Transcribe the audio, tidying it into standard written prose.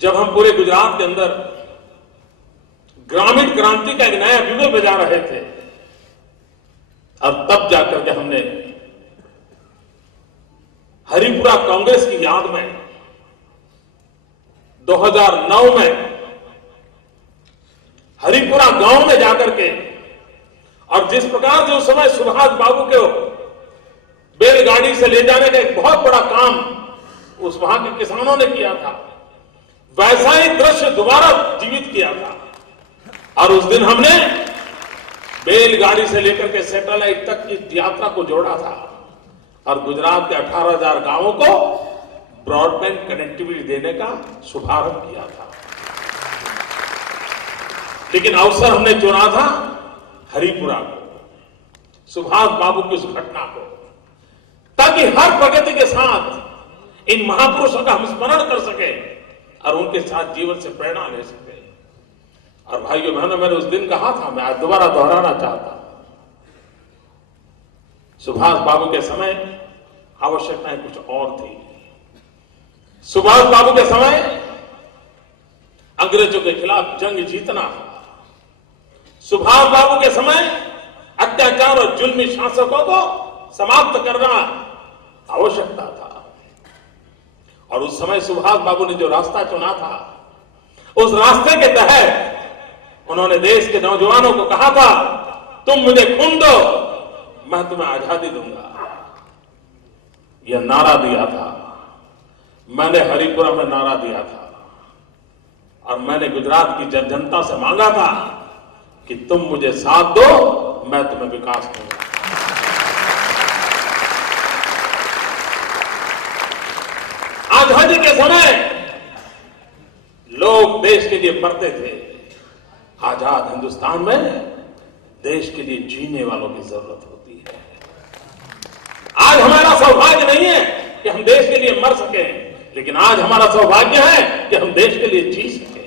जब हम पूरे गुजरात के अंदर ग्रामीण क्रांति का एक नया युगल बजा रहे थे और तब जाकर के हमने हरिपुरा कांग्रेस की याद में 2009 में हरिपुरा गांव में जाकर के और जिस प्रकार से उस समय सुभाष बाबू के बैलगाड़ी से ले जाने का एक बहुत बड़ा काम उस वहां के किसानों ने किया था, वैसा ही दृश्य दोबारा जीवित किया था। और उस दिन हमने बैलगाड़ी से लेकर के सैटेलाइट तक की यात्रा को जोड़ा था और गुजरात के 18,000 गांवों को ब्रॉडबैंड कनेक्टिविटी देने का शुभारंभ किया था। लेकिन अवसर हमने चुना था हरिपुरा को, सुभाष बाबू की उस घटना को, ताकि हर प्रगति के साथ इन महापुरुषों का हम स्मरण कर सके और उनके साथ जीवन से प्रेरणा ले सके। और भाइयों बहनों, मैंने उस दिन कहा था, मैं आज दोबारा दोहराना चाहता हूं, सुभाष बाबू के समय आवश्यकताएं कुछ और थी। सुभाष बाबू के समय अंग्रेजों के खिलाफ जंग जीतना था। सुभाष बाबू के समय अत्याचार और जुल्मी शासकों को समाप्त करना आवश्यकता था। और उस समय सुभाष बाबू ने जो रास्ता चुना था, उस रास्ते के तहत उन्होंने देश के नौजवानों को कहा था, तुम मुझे खून दो, मैं तुम्हें आजादी दूंगा। यह नारा दिया था। मैंने हरिपुरा में नारा दिया था और मैंने गुजरात की जनता से मांगा था कि तुम मुझे साथ दो, मैं तुम्हें विकास दूंगा। आजादी के समय लोग देश के लिए मरते थे। आजाद हिंदुस्तान में देश के लिए जीने वालों की जरूरत होती है। आज हमारा सौभाग्य नहीं है कि हम देश के लिए मर सकें, लेकिन आज हमारा सौभाग्य है कि हम देश के लिए जी सकें।